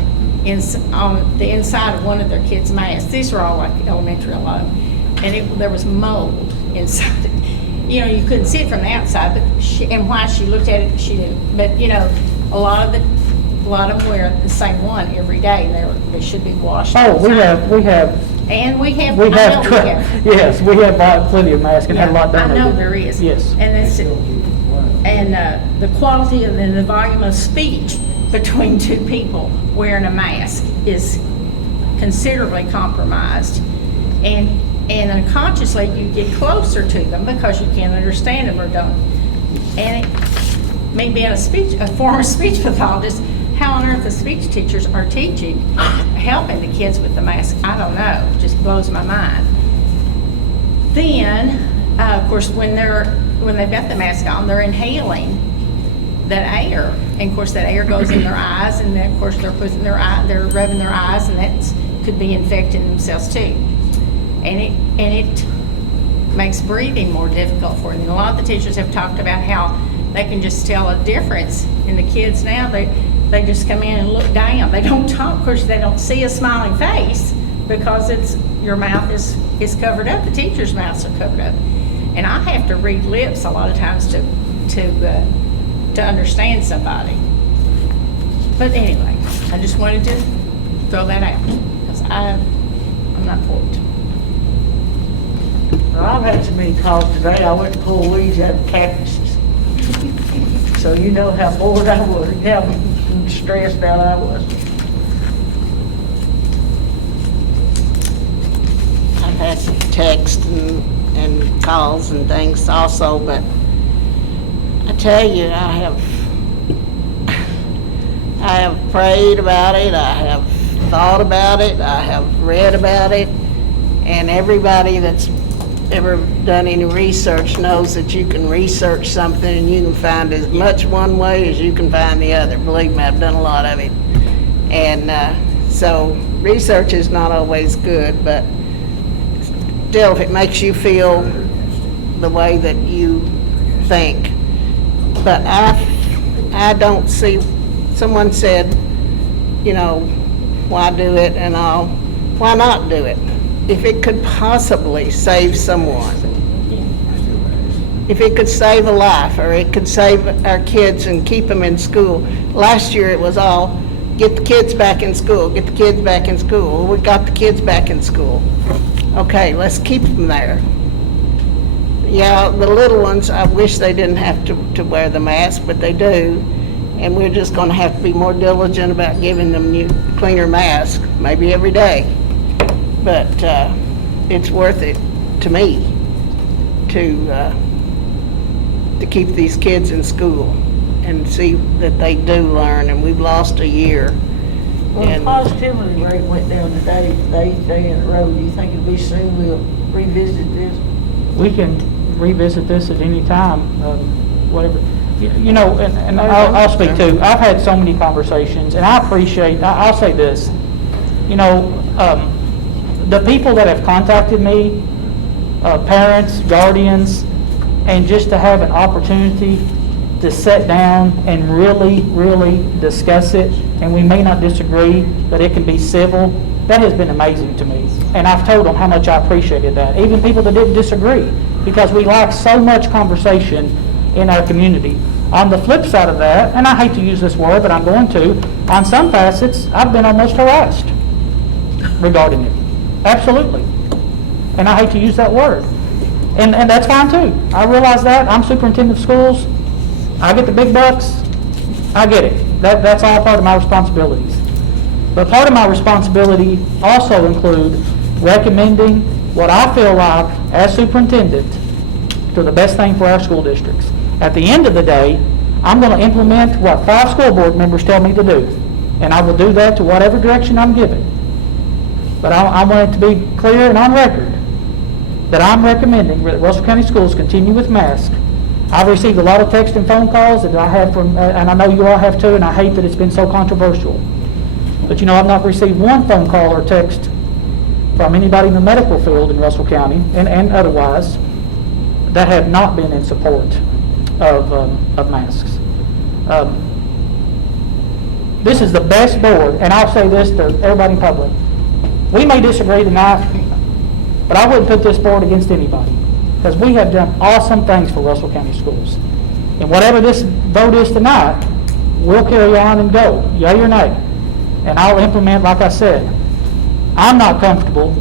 on the inside of one of their kids' masks. These were all like elementary alone, and there was mold inside it. You couldn't see it from the outside, and why she looked at it, she didn't. But a lot of them wear the same one every day. They should be washed. Oh, we outside. have. And we have. Yes, we have bought plenty of masks and had a lot done. I know there is. Yes. And the quality and the volume of speech between two people wearing a mask is considerably compromised. And unconsciously, you get closer to them because you can't understand them or don't. And me being a former speech pathologist, how on earth the speech teachers are teaching, helping the kids with the mask, I don't know, it just blows my mind. Then, of course, when they've got the mask on, they're inhaling that air, and of course that air goes in their eyes, and then of course they're they're rubbing their eyes, and that could be infecting themselves too. And it makes breathing more difficult for them. And a lot of the teachers have talked about how they can just tell a difference in the kids now. They just come in and look down. They don't talk. Of course, they don't see a smiling face because your mouth is covered up. The teachers' mouths are covered up, and I have to read lips a lot of times to understand somebody. But anyway, I just wanted to throw that out because I'm not for it. Well, I've had so many calls today, I went to pull weeds out of cactuses. So you know how bored I was, how stressed out I was. I've had texts and calls and things also, but I tell you, I have prayed about it, I have thought about it, I have read about it, and everybody that's ever done any research knows that you can research something and you can find as much one way as you can find the other. Believe me, I've done a lot of it. And so research is not always good, but still, if it makes you feel the way that you think. But I don't see, someone said, you know, why do it and all, why not do it? If it could possibly save someone, if it could save a life, or it could save our kids and keep them in school. Last year it was all, get the kids back in school, get the kids back in school. Well, we got the kids back in school. Okay, let's keep them there. Yeah, the little ones, I wish they didn't have to wear the mask, but they do. And we're just gonna have to be more diligent about giving them new, cleaner masks, maybe every day. But it's worth it to me to keep these kids in school and see that they do learn. And we've lost a year. Well, the And positivity rate went down today, the 8th day in a row. Do you think it'll be soon we'll revisit this? We can revisit this at any time, whatever. You know, and I'll speak too. I've had so many conversations, and I appreciate, I'll say this, you know, the people that have contacted me, parents, guardians, and just to have an opportunity to sit down and really, really discuss it, and we may not disagree, but it can be civil, that has been amazing to me. And I've told them how much I appreciated that. Even people that didn't disagree, because we lack so much conversation in our community. On the flip side of that, and I hate to use this word, but I'm going to, on some facets, I've been almost harassed regarding it. Absolutely. And I hate to use that word. And that's fine too. I realize that. I'm superintendent of schools. I get the big bucks. I get it. That's all part of my responsibilities. But part of my responsibility also include recommending what I feel like, as superintendent, to the best thing for our school districts. At the end of the day, I'm going to implement what 5 school board members tell me to do. And I will do that to whatever direction I'm given. But I want it to be clear and on record that I'm recommending that Russell County Schools continue with masks. I've received a lot of text and phone calls that I have from, and I know you all have too, and I hate that it's been so controversial. But you know, I've not received one phone call or text from anybody in the medical field in Russell County and otherwise that have not been in support of masks. This is the best board, and I'll say this to everybody in public. We may disagree tonight, but I wouldn't put this board against anybody, because we have done awesome things for Russell County Schools. And whatever this vote is tonight, we'll carry on and go, yea or nay. And I'll implement, like I said. I'm not comfortable,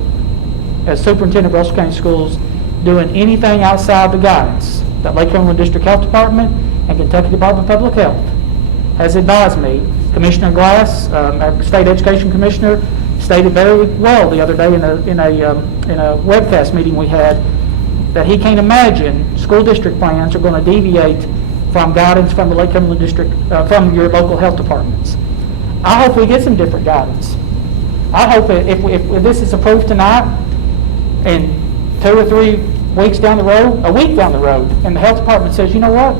as superintendent of Russell County Schools, doing anything outside the guidance that Lake Cumberland District Health Department and Kentucky Department of Public Health has advised me Commissioner Glass, our state education commissioner, stated very well the other day in a webcast meeting we had that he can't imagine school district plans are going to deviate from guidance from the Lake Cumberland District, from your local health departments. I hope we get some different guidance. I hope that if this is approved tonight, and 2 or 3 weeks down the road, a week down the road, and the health department says, you know what,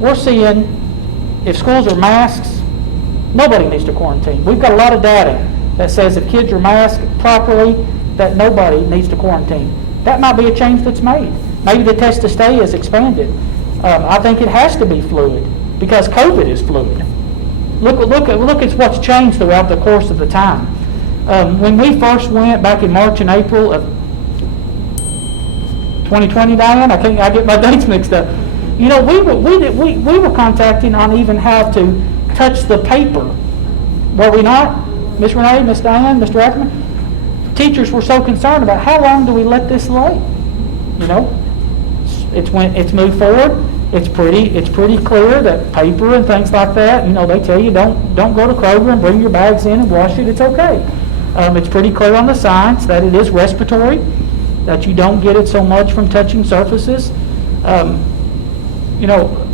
we're seeing if schools are masks, nobody needs to quarantine. We've got a lot of data that says if kids are masked properly, that nobody needs to quarantine. That might be a change that's made. Maybe the test to stay is expanded. I think it has to be fluid because COVID is fluid. Look at what's changed throughout the course of the time. When we first went back in March and April of 2020, Diane, I get my dates mixed up. You know, we were contacting on even how to touch the paper. Were we not? Miss Renee, Miss Diane, Mr. Ackerman? Teachers were so concerned about how long do we let this lay? You know, it's moved forward. It's pretty clear that paper and things like that, you know, they tell you don't go to Kroger and bring your bags in and wash it. It's okay. It's pretty clear on the science that it is respiratory, that you don't get it so much from touching surfaces. You know,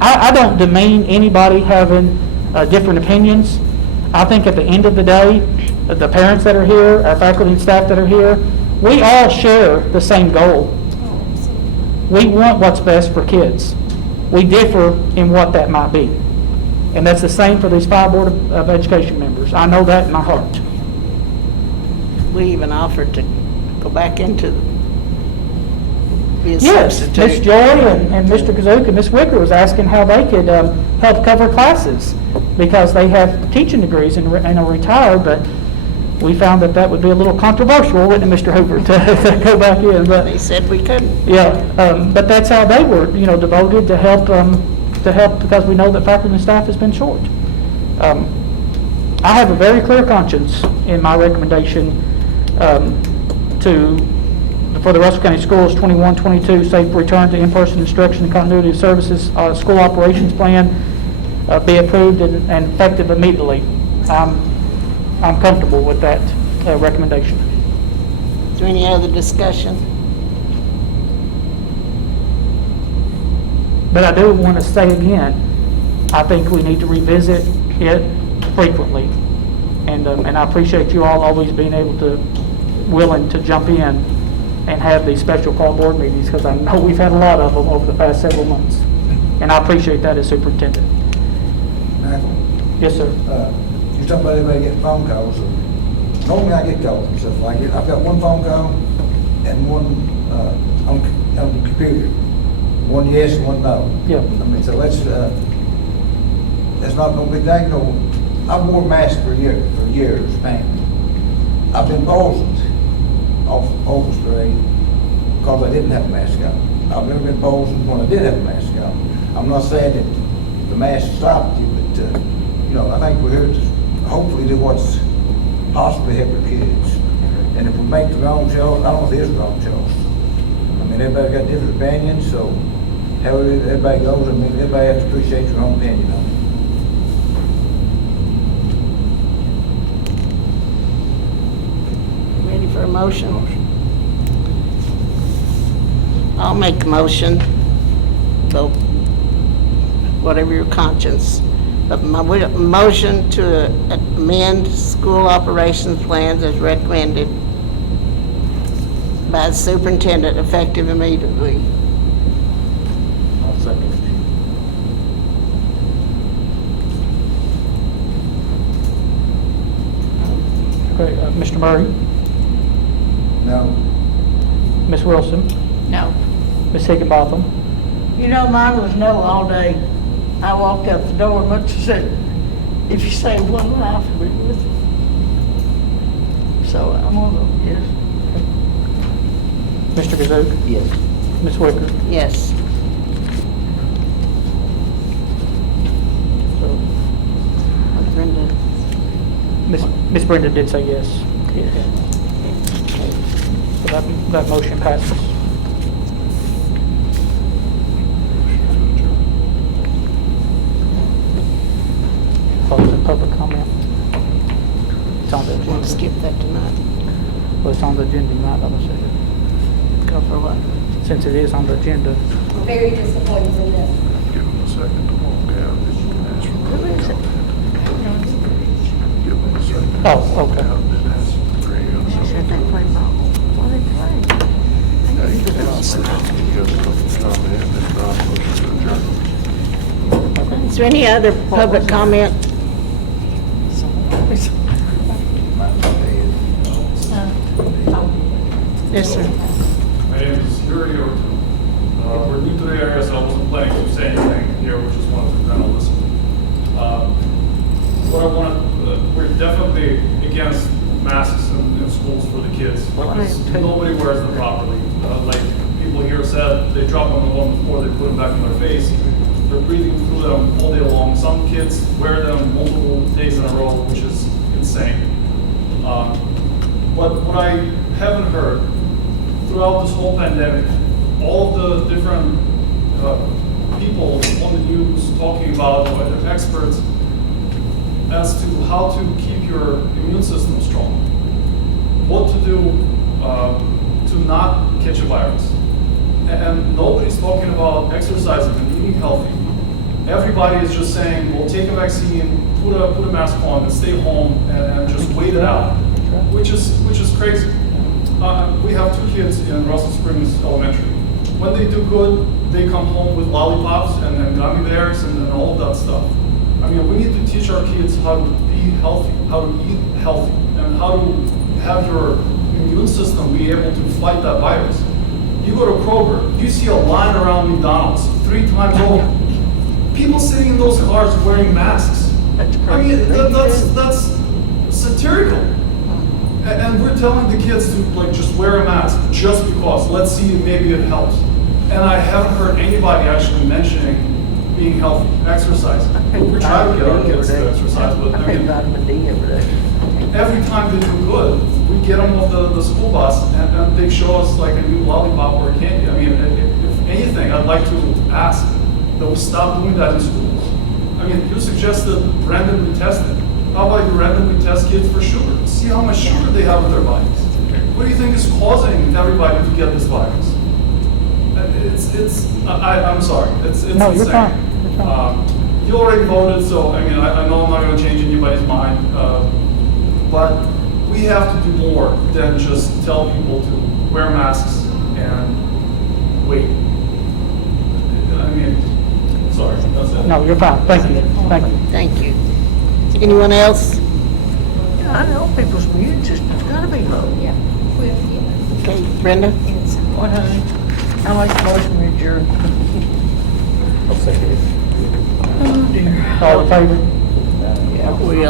I don't demean anybody having different opinions. I think at the end of the day, the parents that are here, our faculty and staff that are here, we all share the same goal. We want what's best for kids. We differ in what that might be. And that's the same for these 5 Board of Education members. I know that in my heart. We even offered to go back into be a Yes, substitute. Miss Joy and Mr. Kazook and Miss Wicker was asking how they could help cover classes because they have teaching degrees and are retired, but we found that would be a little controversial, wouldn't it, Mr. Hoover, to go back in? But They said we couldn't. yeah, but that's how they were, you know, devoted to help because we know that faculty and staff has been short. I have a very clear conscience in my recommendation for the Russell County Schools 21-22 safe return to in-person instruction and continuity of services school operations plan be approved and effective immediately. I'm comfortable with that recommendation. Is there any other discussion? But I do want to say again, I think we need to revisit it frequently. And I appreciate you all always being willing to jump in and have these special call board meetings because I know we've had a lot of them over the past several months. And I appreciate that as superintendent. Michael, Yes, sir. you talking about everybody getting phone calls. Normally I get calls and stuff like it. I've got one phone call and one on the computer. One yes and one no. Yeah. I mean, so that's not no big thing. You know, I've worn masks for years, man. I've been poisoned off spray because I didn't have a mask on. I've never been poisoned when I did have a mask on. I'm not saying that the mask stopped you, but you know, I think we're here to hopefully do what's possibly help our kids. And if we make the wrong choice, I don't know if it is the wrong choice. I mean, everybody's got different opinions, so however everybody goes, I mean, everybody has to appreciate your own opinion on it. Ready for a motion? I'll make a motion, so whatever your conscience. But my motion to amend school operations plans as recommended by the superintendent effective immediately. I'll second. Okay, Mr. Murray, Now, Ms. Wilson, No. Ms. Higginbotham. You know, mine was no all day. I walked out the door and much said, if you save one life, I'll be with you. So I'm gonna vote yes. Mr. Kazook, Yes. Ms. Wicker. Yes. Brenda. Ms. Brenda did say yes. So that motion passes. public comment? It's on the Want to agenda. skip that tonight? Well, it's on the agenda tonight, I'm gonna say. Go for what? Since it is on the agenda. Very disappointed in this. Give them a second to walk out. Who is it? Give them a second. Oh, okay. She said they play ball. Well, they play. Yeah, you can have a second. You got a couple comment, and not motion to adjourn. Is there any other public comment? Yes, sir. My name is Yuri Orton. We're new to the area, so I wasn't planning to say anything here, we just wanted to kind of listen. What I want we're definitely against masks in schools for the kids, Well, I because am too. nobody wears them properly. Like people here said, they drop them on before they put them back in their face. They're breathing through them all day long. Some kids wear them multiple days in a row, which is insane. But what I haven't heard throughout this whole pandemic, all of the different people on the news talking about, or experts, as to how to keep your immune system strong, what to do to not catch a virus. And nobody's talking about exercising and eating healthy. Everybody is just saying, well, take a vaccine, put a mask on, and stay home, and just wait it out, which is crazy. We have 2 kids in Russell Springs Elementary. When they do good, they come home with lollipops and gummy bears and all of that stuff. I mean, we need to teach our kids how to be healthy, how to eat healthy, and how to have your immune system be able to fight that virus. You go to Kroger, you see a line around McDonald's 3 times over. People sitting in those cars wearing masks. I mean, that's satirical. And we're telling the kids to just wear a mask just because. Let's see if maybe it helps. And I haven't heard anybody actually mentioning being healthy, exercising. We're trying to get our kids to exercise, but I mean, vitamin D every day. every time they do good, we get them off the school bus and they show us like a new lollipop or a candy. I mean, if anything, I'd like to ask that we stop doing that in schools. I mean, you suggested randomly testing. How about you randomly test kids for sugar? See how much sugar they have in their bodies. What do you think is causing everybody to get this virus? I'm sorry. It's No, you're insane. fine. You're fine. You already voted, so I mean, I know I'm not going to change anybody's mind, but we have to do more than just tell people to wear masks and wait. I mean, sorry, that's it. No, you're fine. Thank you. Thank you. Thank you. Anyone else? I know people's immune system's gotta be low. Yeah. Okay, Brenda? What, honey? I like the motion with your. I'll second it. Oh, dear. All in favor? Yeah, we